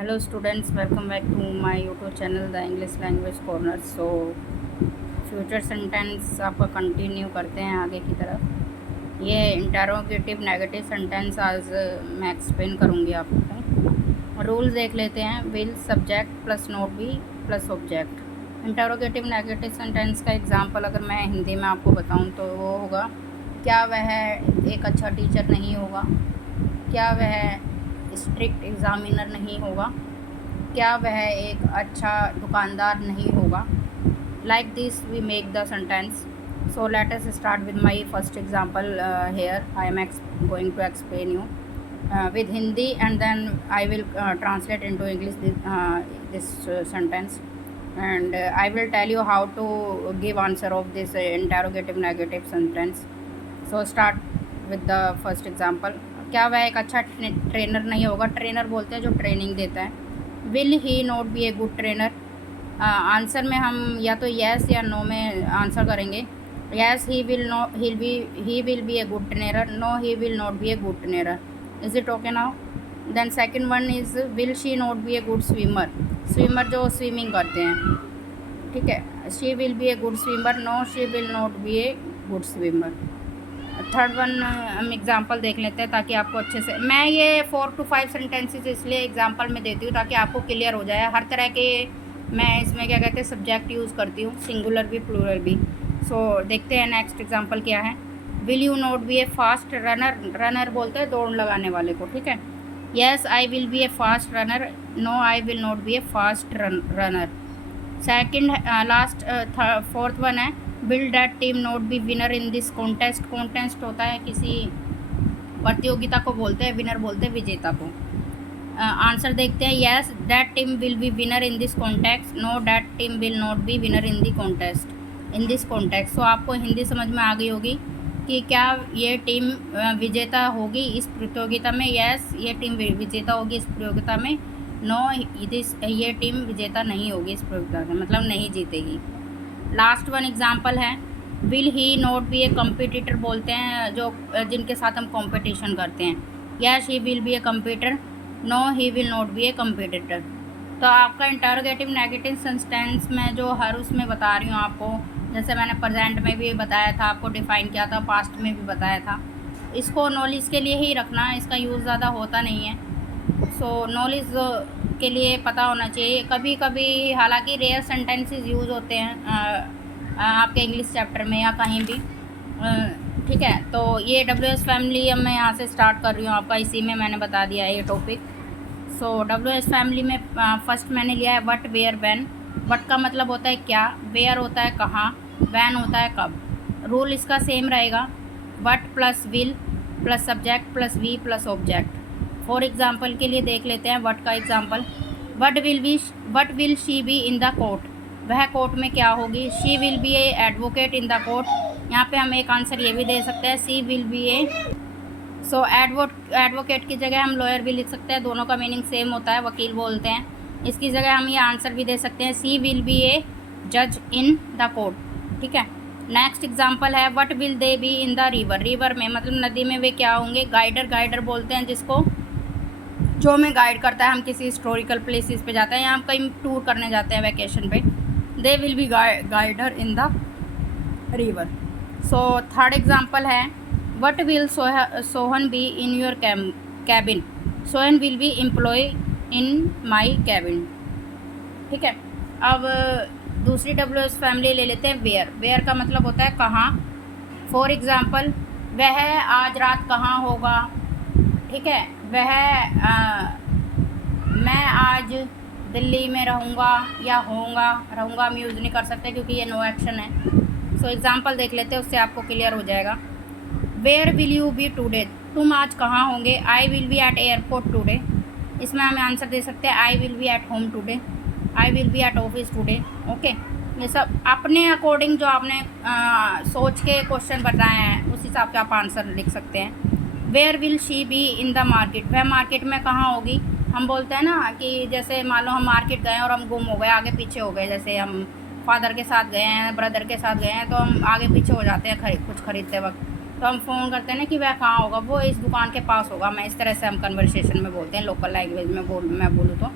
Hello students, welcome back to my YouTube channel the English language corner. So future sentence आपका continue करते हैं आगे की तरफ। ये इंटरोगेटिव नेगेटिव सेंटेंस आज मैं एक्सप्लेन करूँगी आपको। रूल्स देख लेते हैं। Will subject plus not be plus object. Interrogative negative sentence का एग्जांपल अगर मैं हिंदी में आपको बताऊँ तो वो होगा, क्या वह एक अच्छा टीचर नहीं होगा, क्या वह स्ट्रिक्ट एग्ज़ामिनर नहीं होगा, क्या वह एक अच्छा दुकानदार नहीं होगा। Like this we make the sentence. So let us start with my first example. Here I am going to explain you with Hindi, and then I will translate into English this sentence, and I will tell you how to give answer of this interrogative negative sentence. So start with the first example. क्या वह एक अच्छा trainer नहीं होगा। Trainer बोलते हैं जो training देता है। Will he not be a good trainer. Answer में हम या तो येस या नो में आंसर करेंगे। Yes he will be a good trainer, no he will not be a good trainer. Is it okay now? Then second one is will she not be a good swimmer. Swimmer जो swimming करते हैं, ठीक है। She will be a good swimmer, no she will not be a good swimmer. Third one हम example देख लेते हैं ताकि आपको अच्छे से, मैं ये 4 to 5 सेंटेंसेस इसलिए एग्जांपल में देती हूँ ताकि आपको क्लियर हो जाए। हर तरह के मैं इसमें क्या कहते हैं सब्जेक्ट यूज़ करती हूँ, सिंगुलर भी प्लूरल भी। सो देखते हैं नेक्स्ट एग्जांपल क्या है। Will you not be a fast runner. Runner बोलते हैं दौड़ लगाने वाले को, ठीक है। Yes I will be a fast runner, no I will not be a fast runner. Second last fourth one है, will that team not be winner in this contest. Contest होता है किसी प्रतियोगिता को बोलते हैं, विनर बोलते हैं विजेता को। आंसर देखते हैं। Yes that team will be winner in this contest, no that team will not be winner in the contest in this contest. So आपको हिंदी समझ में आ गई होगी कि क्या ये टीम विजेता होगी इस प्रतियोगिता में। येस ये टीम विजेता होगी इस प्रतियोगिता में, नो ये टीम विजेता नहीं होगी इस प्रतियोगिता में, मतलब नहीं जीतेगी। लास्ट वन एग्जाम्पल है, will he not be a competitor बोलते हैं जो जिनके साथ हम कंपटीशन करते हैं। Yes he will be a competitor, no he will not be a competitor. तो आपका इंटरोगेटिव नेगेटिव सेंटेंस में जो हर उसमें बता रही हूँ आपको, जैसे मैंने प्रेजेंट में भी बताया था, आपको डिफ़ाइन किया था, पास्ट में भी बताया था। इसको नॉलेज के लिए ही रखना, इसका यूज़ ज़्यादा होता नहीं है। सो नॉलेज के लिए पता होना चाहिए। कभी कभी हालांकि रेयर सेंटेंसेस यूज़ होते हैं आपके इंग्लिश चैप्टर में या कहीं भी, ठीक है। तो ये WS फैमिली अब मैं यहाँ से स्टार्ट कर रही हूँ आपका, इसी में मैंने बता दिया है ये टॉपिक। सो WS फैमिली में फर्स्ट मैंने लिया है वट वेयर वैन। वट का मतलब होता है क्या, वेयर होता है कहाँ, वैन होता है कब। रूल इसका सेम रहेगा, what plus will plus subject plus V plus object. For example के लिए देख लेते हैं वट का example. What will she be in the court. वह कोर्ट में क्या होगी। She will be a advocate in the court. यहाँ पे हम एक आंसर ये भी दे सकते हैं, C will be A. So advocate की जगह हम लॉयर भी लिख सकते हैं, दोनों का मीनिंग सेम होता है, वकील बोलते हैं। इसकी जगह हम ये आंसर भी दे सकते हैं, सी विल बी ए जज इन द कोर्ट, ठीक है। नेक्स्ट एग्जाम्पल है, what will they be in the river. River में मतलब नदी में वे क्या होंगे। गाइडर बोलते हैं जिसको, जो हमें गाइड करता है। हम किसी हिस्टोरिकल प्लेसेस पे जाते हैं या हम कहीं टूर करने जाते हैं वैकेशन पे, they will be guider in the river. So third example है, what will Sohan be in your cabin. Sohan will be employ in my cabin, ठीक है। अब दूसरी WS फैमिली ले लेते हैं वेयर। वेयर का मतलब होता है कहाँ। फॉर एग्ज़ाम्पल, वह आज रात कहाँ होगा, ठीक है। वह मैं आज दिल्ली में रहूँगा या रहूँगा हम यूज़ नहीं कर सकते क्योंकि ये नो एक्शन है। सो एग्ज़ाम्पल देख लेते हैं, उससे आपको क्लियर हो जाएगा। Where will you be today. तुम आज कहाँ होंगे। I will be at airport today. इसमें हमें आंसर दे सकते हैं, I will be at home today, I will be at office today, okay. ये सब अपने अकॉर्डिंग जो आपने सोच के क्वेश्चन बताए हैं उस हिसाब से आप आंसर लिख सकते हैं। Where will she be in the market. वह मार्केट में कहाँ होगी। हम बोलते हैं ना कि जैसे मान लो हम मार्केट गए और हम गुम हो गए, आगे पीछे हो गए। जैसे हम फादर के साथ गए हैं, ब्रदर के साथ गए हैं, तो हम आगे पीछे हो जाते हैं कुछ खरीदते वक्त। तो हम फ़ोन करते हैं ना कि वह कहाँ होगा, वो इस दुकान के पास होगा। मैं इस तरह से हम कन्वर्सेशन में बोलते हैं, लोकल लैंग्वेज में मैं बोलूँ तो।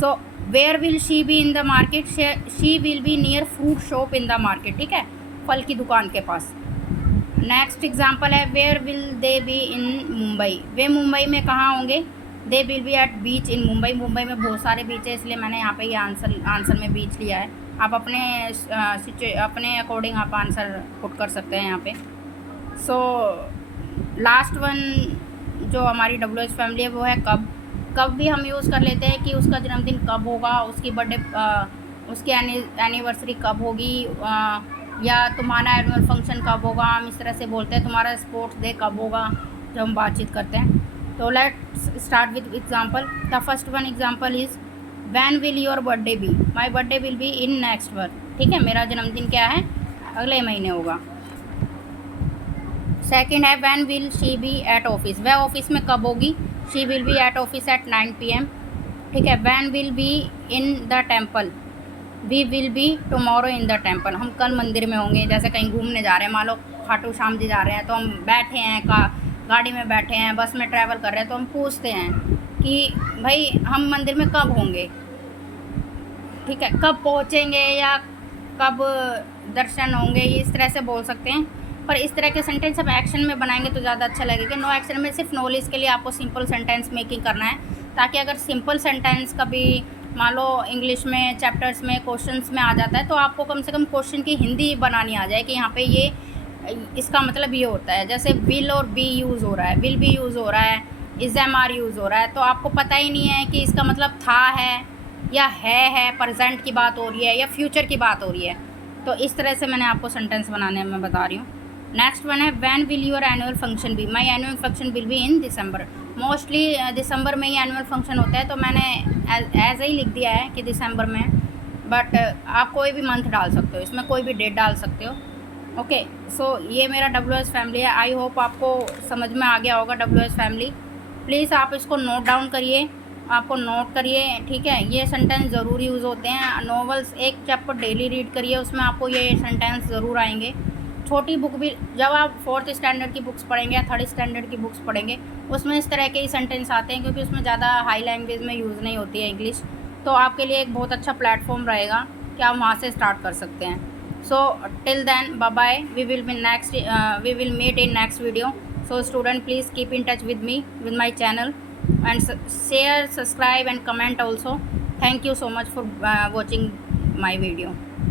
So where will she be in the market, she will be near fruit shop in the market, ठीक है, फल की दुकान के पास। नेक्स्ट एग्जाम्पल है where will they be in Mumbai, वे मुंबई में कहाँ होंगे, they will be at beach in Mumbai, Mumbai में बहुत सारे बीच है इसलिए मैंने यहाँ पे ये आंसर में बीच लिया है। आप अपने अकॉर्डिंग आप आंसर पुट कर सकते हैं यहाँ पे। सो लास्ट वन जो हमारी WH फैमिली है वो है कब। कब भी हम यूज़ कर लेते हैं कि उसका जन्मदिन कब होगा, उसकी बर्थडे उसकी एनिवर्सरी कब होगी, या तुम्हारा एनुअल फंक्शन कब होगा, हम इस तरह से बोलते हैं। तुम्हारा स्पोर्ट्स डे कब होगा जब हम बातचीत करते हैं। तो let's start with example. The first one example is when will your birthday be, my birthday will be in next month, ठीक है, मेरा जन्मदिन क्या है, अगले महीने होगा। सेकंड है when will she be at office, वह ऑफिस में कब होगी, she will be at office at 9 PM, ठीक है। When will be in the temple, we will be tomorrow in the temple, हम कल मंदिर में होंगे। जैसे कहीं घूमने जा रहे हैं, मान लो खाटू श्याम जी जा रहे हैं, तो हम बैठे हैं गाड़ी में बैठे हैं, बस में ट्रैवल कर रहे हैं, तो हम पूछते हैं कि भाई हम मंदिर में कब होंगे, ठीक है, कब पहुँचेंगे या कब दर्शन होंगे, ये इस तरह से बोल सकते हैं। पर इस तरह के सेंटेंस आप एक्शन में बनाएंगे तो ज़्यादा अच्छा लगेगा। नो एक्शन में सिर्फ नॉलेज के लिए आपको सिंपल सेंटेंस मेकिंग करना है, ताकि अगर सिंपल सेंटेंस कभी मान लो इंग्लिश में चैप्टर्स में क्वेश्चंस में आ जाता है तो आपको कम से कम क्वेश्चन की हिंदी बनानी आ जाए कि यहाँ पे ये इसका मतलब ये होता है। जैसे विल और बी यूज़ हो रहा है, विल बी यूज़ हो रहा है, इज़ एम आर यूज़ हो रहा है, तो आपको पता ही नहीं है कि इसका मतलब था है या है, प्रेजेंट की बात हो रही है या फ्यूचर की बात हो रही है। तो इस तरह से मैंने आपको सेंटेंस बनाने में बता रही हूँ। नेक्स्ट वन है when will your annual function be, my annual function will be in December. Mostly दिसंबर में ही एनुअल फंक्शन होता है, तो मैंने एज ही लिख दिया है कि दिसंबर में, बट आप कोई भी मंथ डाल सकते हो, इसमें कोई भी डेट डाल सकते हो। ओके, सो ये मेरा WH फैमिली है। आई होप आपको समझ में आ गया होगा WH फैमिली। प्लीज़ आप इसको नोट डाउन करिए, आपको नोट करिए, ठीक है। ये सेंटेंस ज़रूर यूज़ होते हैं। नॉवेल्स एक चैप्टर डेली रीड करिए, उसमें आपको ये सेंटेंस ज़रूर आएंगे। छोटी बुक भी जब आप 4th स्टैंडर्ड की बुक्स पढ़ेंगे या 3rd स्टैंडर्ड की बुक्स पढ़ेंगे, उसमें इस तरह के ही सेंटेंस आते हैं, क्योंकि उसमें ज़्यादा हाई लैंग्वेज में यूज़ नहीं होती है इंग्लिश। तो आपके लिए एक बहुत अच्छा प्लेटफॉर्म रहेगा कि आप वहाँ से स्टार्ट कर सकते हैं। So till then bye bye, we will meet in next video. So student please keep in touch with me, with my channel, and share, subscribe and comment also. Thank you so much for watching my video.